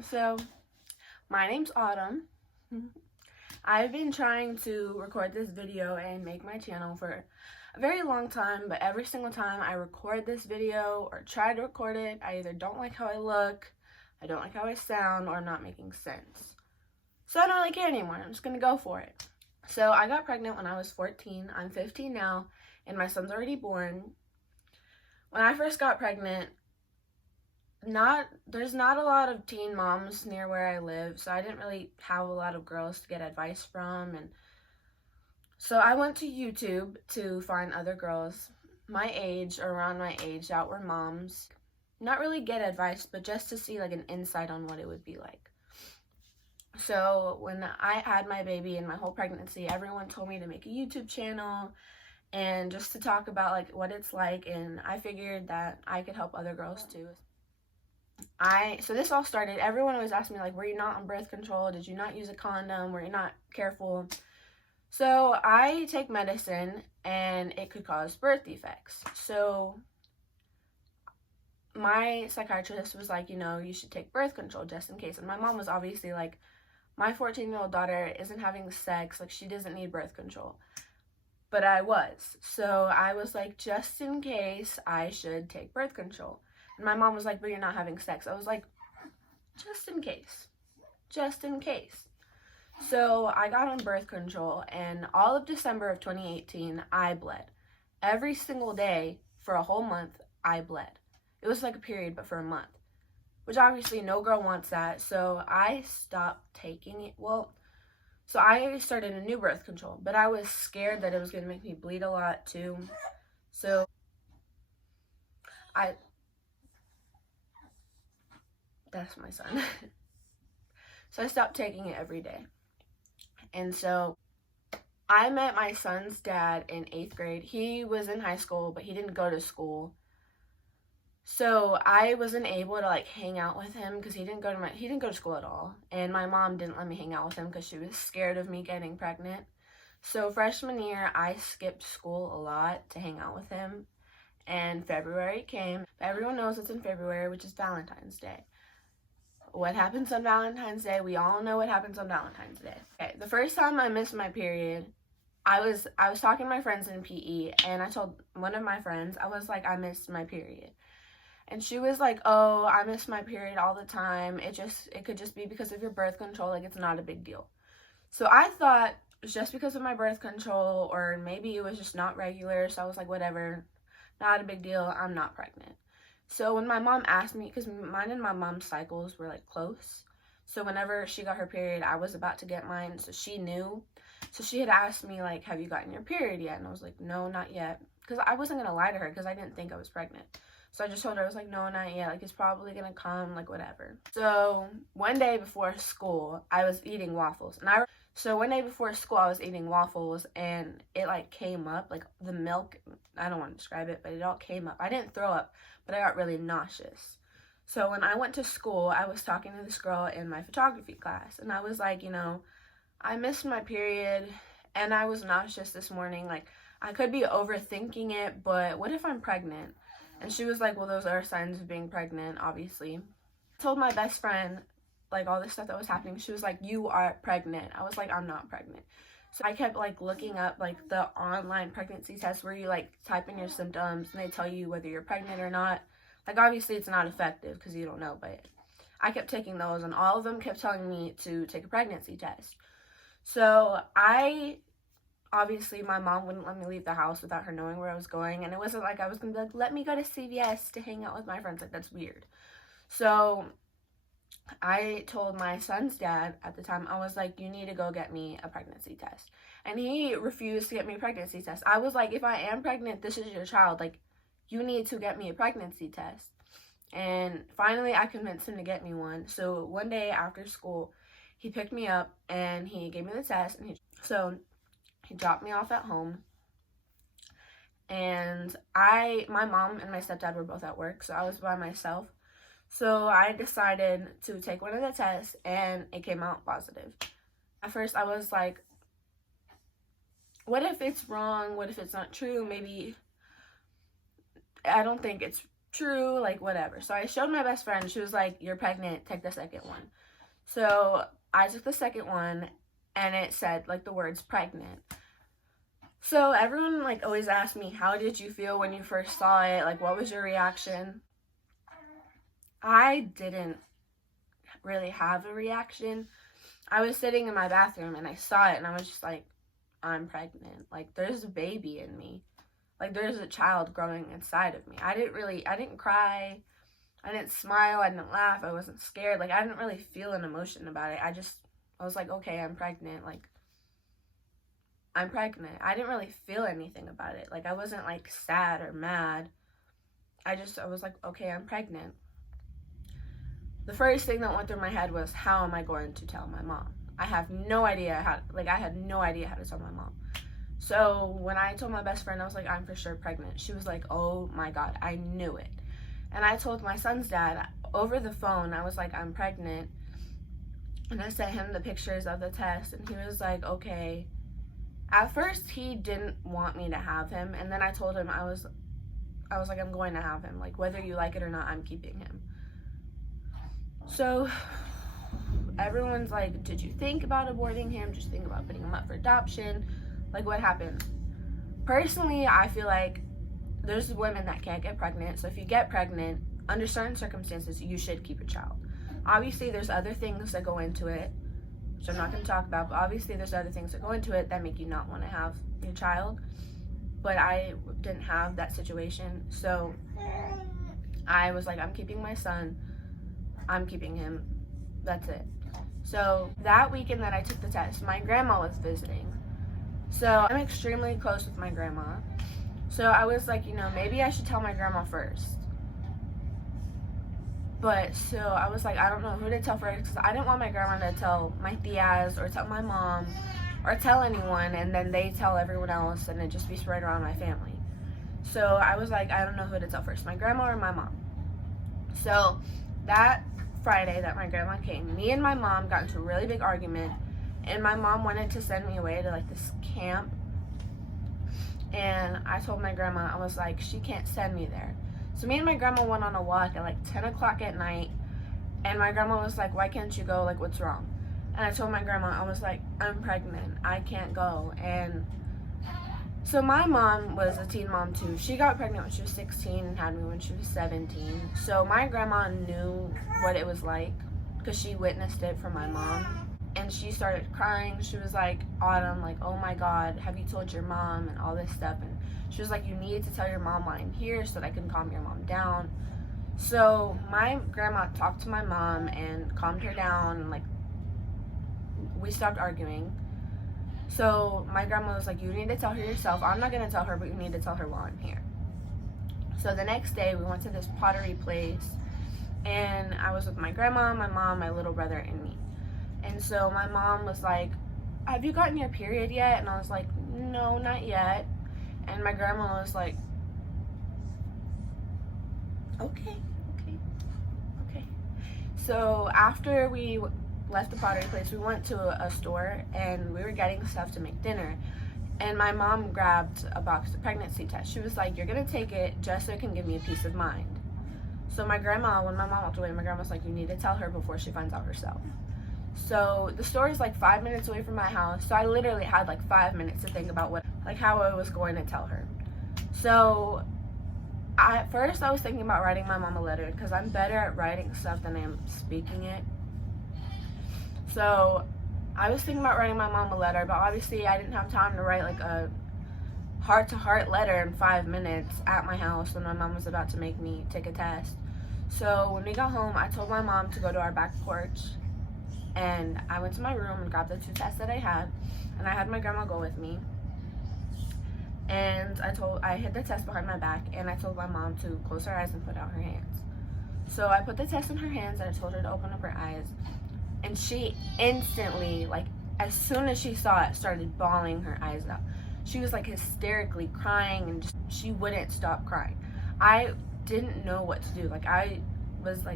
So, my name's Autumn. I've been trying to record this video and make my channel for a very long time, but every single time I record this video or try to record it, I either don't like how I look, I don't like how I sound, or I'm not making sense. So I don't really care anymore. I'm just gonna go for it. So I got pregnant when I was 14. I'm 15 now, and my son's already born. When I first got pregnant, there's not a lot of teen moms near where I live, so I didn't really have a lot of girls to get advice from, and so I went to YouTube to find other girls my age or around my age that were moms. Not really get advice, but just to see like an insight on what it would be like. So when I had my baby and my whole pregnancy, everyone told me to make a YouTube channel and just to talk about like what it's like, and I figured that I could help other girls too. So this all started, everyone always asked me like, were you not on birth control? Did you not use a condom? Were you not careful? So I take medicine and it could cause birth defects. So my psychiatrist was like, you should take birth control just in case. And my mom was obviously like, my 14-year-old daughter isn't having sex, like she doesn't need birth control. But I was. So I was like, just in case, I should take birth control. And my mom was like, but you're not having sex. I was like, just in case. Just in case. So I got on birth control, and all of December of 2018, I bled. Every single day for a whole month, I bled. It was like a period, but for a month. Which obviously no girl wants that, so I stopped taking it. So I started a new birth control, but I was scared that it was going to make me bleed a lot too. So that's my son. So I stopped taking it every day. And so I met my son's dad in 8th grade. He was in high school, but he didn't go to school. So I wasn't able to like hang out with him because he didn't go to school at all. And my mom didn't let me hang out with him because she was scared of me getting pregnant. So freshman year, I skipped school a lot to hang out with him. And February came. Everyone knows it's in February, which is Valentine's Day. What happens on Valentine's Day? We all know what happens on Valentine's Day. Okay, the first time I missed my period, I was talking to my friends in PE, and I told one of my friends, I was like, I missed my period. And she was like, oh, I miss my period all the time. It could just be because of your birth control. Like, it's not a big deal. So I thought it was just because of my birth control, or maybe it was just not regular. So I was like, whatever, not a big deal. I'm not pregnant. So when my mom asked me, because mine and my mom's cycles were like close. So whenever she got her period, I was about to get mine. So she knew. So she had asked me like, have you gotten your period yet? And I was like, no, not yet. Because I wasn't going to lie to her because I didn't think I was pregnant. So I just told her, I was like, no, not yet. Like, it's probably going to come, like, whatever. So one day before school, I was eating waffles. So one day before school, I was eating waffles, and it, like, came up. Like, the milk, I don't want to describe it, but it all came up. I didn't throw up, but I got really nauseous. So when I went to school, I was talking to this girl in my photography class. And I was like, I missed my period, and I was nauseous this morning. Like, I could be overthinking it, but what if I'm pregnant? And she was like, well, those are signs of being pregnant, obviously. I told my best friend, like, all this stuff that was happening. She was like, you are pregnant. I was like, I'm not pregnant. So I kept, like, looking up, like, the online pregnancy test where you, like, type in your symptoms and they tell you whether you're pregnant or not. Like, obviously, it's not effective because you don't know, but I kept taking those, and all of them kept telling me to take a pregnancy test. So obviously, my mom wouldn't let me leave the house without her knowing where I was going. And it wasn't like I was going to be like, let me go to CVS to hang out with my friends. Like, that's weird. So I told my son's dad at the time, I was like, you need to go get me a pregnancy test. And he refused to get me a pregnancy test. I was like, if I am pregnant, this is your child. Like, you need to get me a pregnancy test. And finally, I convinced him to get me one. So one day after school, he picked me up and he gave me the test. And he dropped me off at home, and my mom and my stepdad were both at work, so I was by myself. So I decided to take one of the tests, and it came out positive. At first, I was like, what if it's wrong? What if it's not true? Maybe, I don't think it's true, like whatever. So I showed my best friend. She was like, you're pregnant, take the second one. So I took the second one, and it said like the words pregnant. So everyone like always asks me, how did you feel when you first saw it? Like, what was your reaction? I didn't really have a reaction. I was sitting in my bathroom and I saw it and I was just like, I'm pregnant. Like, there's a baby in me. Like, there's a child growing inside of me. I didn't cry. I didn't smile. I didn't laugh. I wasn't scared. Like, I didn't really feel an emotion about it. I was like, okay, I'm pregnant. Like, I'm pregnant. I didn't really feel anything about it. Like, I wasn't like sad or mad. I was like, okay, I'm pregnant. The first thing that went through my head was, how am I going to tell my mom? I had no idea how to tell my mom. So when I told my best friend, I was like, I'm for sure pregnant. She was like, oh my God, I knew it. And I told my son's dad over the phone, I was like, I'm pregnant. And I sent him the pictures of the test, and he was like, okay. At first, he didn't want me to have him, and then I told him, I was like, I'm going to have him. Like, whether you like it or not, I'm keeping him. So everyone's like, did you think about aborting him? Did you think about putting him up for adoption? Like, what happened? Personally, I feel like there's women that can't get pregnant. So if you get pregnant, under certain circumstances, you should keep a child. Obviously, there's other things that go into it, which I'm not going to talk about, but obviously there's other things that go into it that make you not want to have your child. But I didn't have that situation, so I was like, I'm keeping my son. I'm keeping him. That's it. So that weekend that I took the test, my grandma was visiting. So I'm extremely close with my grandma. So I was like, maybe I should tell my grandma first. But so I was like, I don't know who to tell first, because I didn't want my grandma to tell my tias or tell my mom or tell anyone, and then they tell everyone else and it just be spread around my family. So I was like, I don't know who to tell first, my grandma or my mom. So that Friday that my grandma came, me and my mom got into a really big argument, and my mom wanted to send me away to like this camp. And I told my grandma, I was like, she can't send me there. So me and my grandma went on a walk at like 10 o'clock at night, and my grandma was like, why can't you go? Like, what's wrong? And I told my grandma, I was like, I'm pregnant. I can't go. And so my mom was a teen mom too. She got pregnant when she was 16 and had me when she was 17. So my grandma knew what it was like because she witnessed it from my mom. And she started crying. She was like, Autumn, like, oh my God, have you told your mom and all this stuff? And she was like, you need to tell your mom why I'm here so that I can calm your mom down. So my grandma talked to my mom and calmed her down, and like, we stopped arguing. So my grandma was like, you need to tell her yourself. I'm not going to tell her, but you need to tell her while I'm here. So the next day we went to this pottery place, and I was with my grandma, my mom, my little brother, and me. And so my mom was like, have you gotten your period yet? And I was like, no, not yet. And my grandma was like, okay. So after we left the pottery place, we went to a store, and we were getting stuff to make dinner. And my mom grabbed a box of pregnancy tests. She was like, you're going to take it just so it can give me a peace of mind. So my grandma, when my mom walked away, my grandma was like, you need to tell her before she finds out herself. So the store is like 5 minutes away from my house. So I literally had like 5 minutes to think about how I was going to tell her. So at first I was thinking about writing my mom a letter, because I'm better at writing stuff than I am speaking it. So I was thinking about writing my mom a letter, but obviously I didn't have time to write like a heart-to-heart letter in 5 minutes at my house when my mom was about to make me take a test. So when we got home, I told my mom to go to our back porch, and I went to my room and grabbed the 2 tests that I had, and I had my grandma go with me. And I hid the test behind my back, and I told my mom to close her eyes and put out her hands. So I put the test in her hands, and I told her to open up her eyes. And she instantly, like, as soon as she saw it, started bawling her eyes out. She was like hysterically crying, and she wouldn't stop crying. I didn't know what to do. Like, I was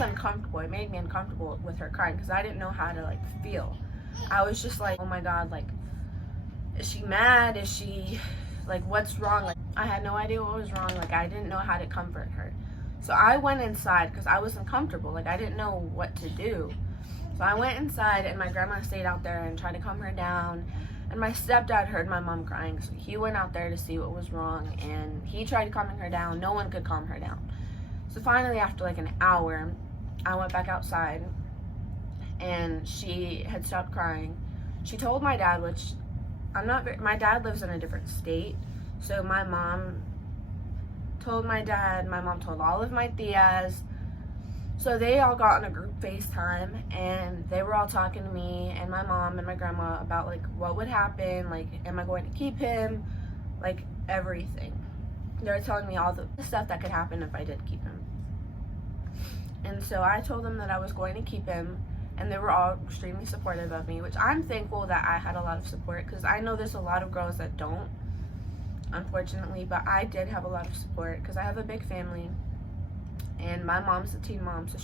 uncomfortable. It made me uncomfortable with her crying, because I didn't know how to like feel. I was just like, oh my God, like, is she mad? Is she like, what's wrong? Like, I had no idea what was wrong. Like, I didn't know how to comfort her. So I went inside because I wasn't comfortable. Like, I didn't know what to do. So I went inside, and my grandma stayed out there and tried to calm her down. And my stepdad heard my mom crying, so he went out there to see what was wrong, and he tried calming her down. No one could calm her down. So finally, after like an hour, I went back outside, and she had stopped crying. She told my dad, which my dad lives in a different state, so my mom told my dad, my mom told all of my tias. So they all got on a group FaceTime, and they were all talking to me and my mom and my grandma about like what would happen, like am I going to keep him, like everything. They were telling me all the stuff that could happen if I did keep him. And so I told them that I was going to keep him, and they were all extremely supportive of me, which I'm thankful that I had a lot of support, because I know there's a lot of girls that don't, unfortunately, but I did have a lot of support because I have a big family. And my mom's a teen mom, so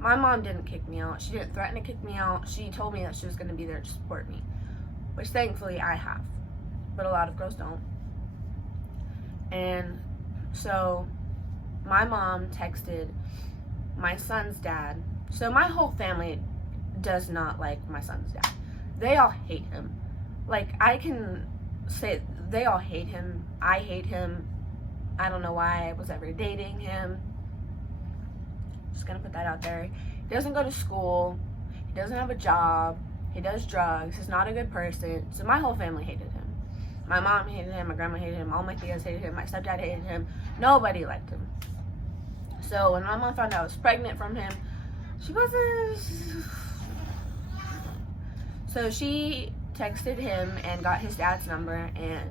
my mom didn't kick me out. She didn't threaten to kick me out. She told me that she was going to be there to support me, which thankfully I have, but a lot of girls don't. And so my mom texted my son's dad. So my whole family does not like my son's dad. They all hate him. Like, I can say they all hate him. I hate him. I don't know why I was ever dating him. Just gonna put that out there. He doesn't go to school. He doesn't have a job. He does drugs. He's not a good person. So my whole family hated him. My mom hated him. My grandma hated him. All my tias hated him. My stepdad hated him. Nobody liked him. So when my mom found out I was pregnant from him, she wasn't. So she texted him and got his dad's number, and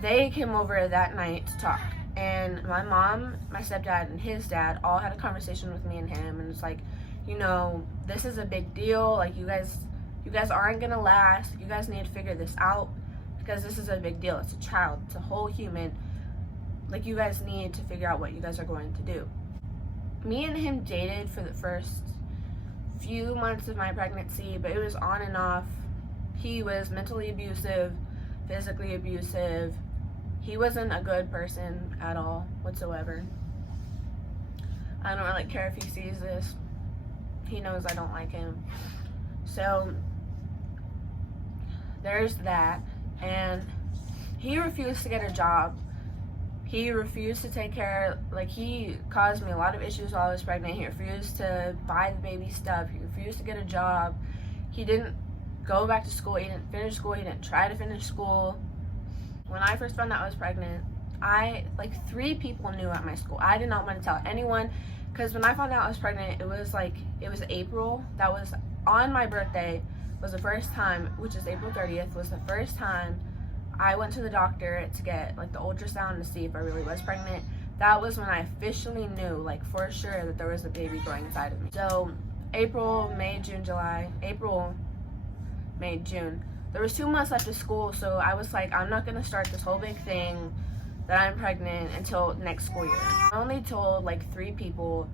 they came over that night to talk. And my mom, my stepdad, and his dad all had a conversation with me and him, and it's like, you know, this is a big deal. Like, you guys aren't gonna last. You guys need to figure this out, because this is a big deal. It's a child. It's a whole human. Like, you guys need to figure out what you guys are going to do. Me and him dated for the first few months of my pregnancy, but it was on and off. He was mentally abusive, physically abusive. He wasn't a good person at all, whatsoever. I don't really care if he sees this. He knows I don't like him. So there's that. And he refused to get a job. He refused to take care, like, he caused me a lot of issues while I was pregnant. He refused to buy the baby stuff. He refused to get a job. He didn't go back to school. He didn't finish school. He didn't try to finish school. When I first found out I was pregnant, like 3 people knew at my school. I did not want to tell anyone, because when I found out I was pregnant, it was April. That was on my birthday, was the first time, which is April 30th, was the first time I went to the doctor to get like the ultrasound to see if I really was pregnant. That was when I officially knew, like, for sure that there was a baby growing inside of me. So April, May, June, July, April, May, June. There was 2 months left of school, so I was like, I'm not gonna start this whole big thing that I'm pregnant until next school year. I only told like 3 people,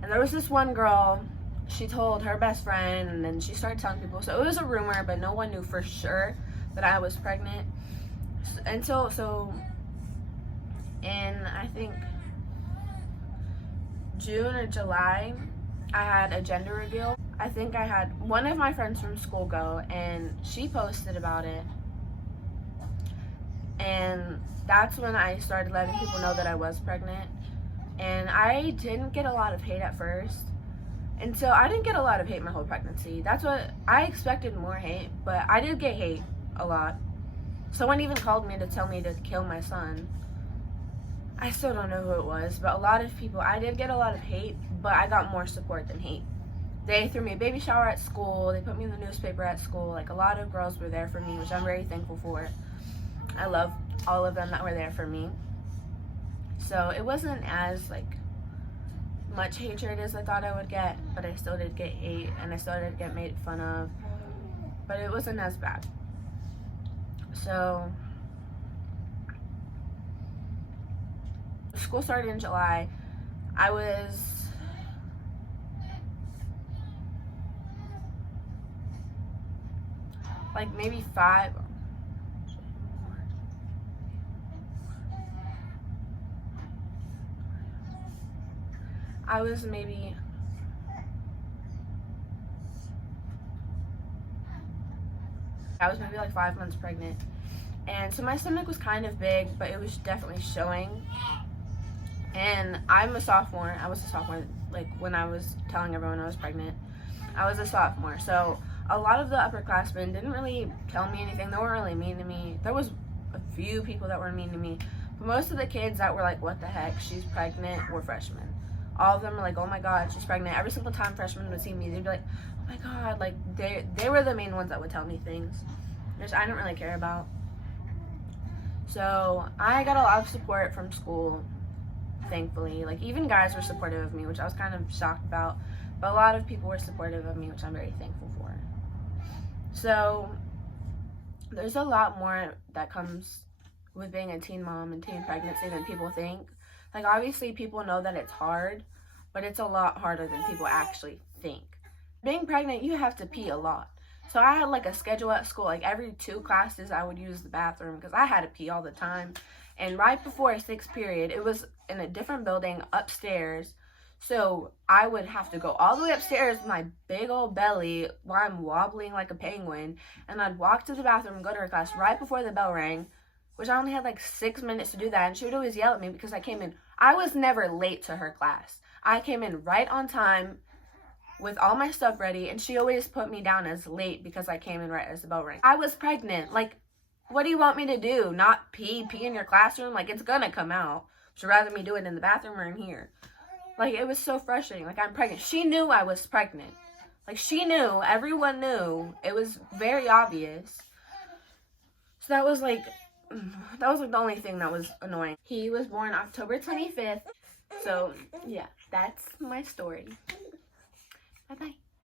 and there was this one girl, she told her best friend, and then she started telling people. So it was a rumor, but no one knew for sure that I was pregnant. Until, so in, I think, June or July, I had a gender reveal. I think I had one of my friends from school go, and she posted about it. And that's when I started letting people know that I was pregnant. And I didn't get a lot of hate at first. And so I didn't get a lot of hate my whole pregnancy. That's what I expected, more hate, but I did get hate a lot. Someone even called me to tell me to kill my son. I still don't know who it was, but a lot of people, I did get a lot of hate, but I got more support than hate. They threw me a baby shower at school. They put me in the newspaper at school. Like, a lot of girls were there for me, which I'm very thankful for. I love all of them that were there for me. So it wasn't as, like, much hatred as I thought I would get, but I still did get hate, and I still did get made fun of, but it wasn't as bad. So school started in July. I was like maybe 5, I was maybe like 5 months pregnant. And so my stomach was kind of big, but it was definitely showing. And I'm a sophomore. I was a sophomore, like, when I was telling everyone I was pregnant. I was a sophomore. So a lot of the upperclassmen didn't really tell me anything. They weren't really mean to me. There was a few people that were mean to me. But most of the kids that were like, what the heck, she's pregnant, were freshmen. All of them were like, oh my God, she's pregnant. Every single time freshmen would see me, they'd be like, oh my God. Like, they were the main ones that would tell me things, which I didn't really care about. So I got a lot of support from school, thankfully. Like, even guys were supportive of me, which I was kind of shocked about. But a lot of people were supportive of me, which I'm very thankful for. So there's a lot more that comes with being a teen mom and teen pregnancy than people think. Like, obviously people know that it's hard, but it's a lot harder than people actually think. Being pregnant, you have to pee a lot. So I had like a schedule at school, like every 2 classes I would use the bathroom because I had to pee all the time. And right before 6th period, it was in a different building upstairs. So I would have to go all the way upstairs with my big old belly while I'm wobbling like a penguin. And I'd walk to the bathroom and go to her class right before the bell rang, which I only had like 6 minutes to do that. And she would always yell at me because I came in. I was never late to her class. I came in right on time with all my stuff ready, and she always put me down as late because I came in right as the bell rang. I was pregnant. Like, what do you want me to do? Not pee in your classroom? Like, it's gonna come out. Would you rather me do it in the bathroom or in here? Like, it was so frustrating. Like, I'm pregnant. She knew I was pregnant. Like, she knew. Everyone knew. It was very obvious. So that was like the only thing that was annoying. He was born October 25th. So, yeah, that's my story.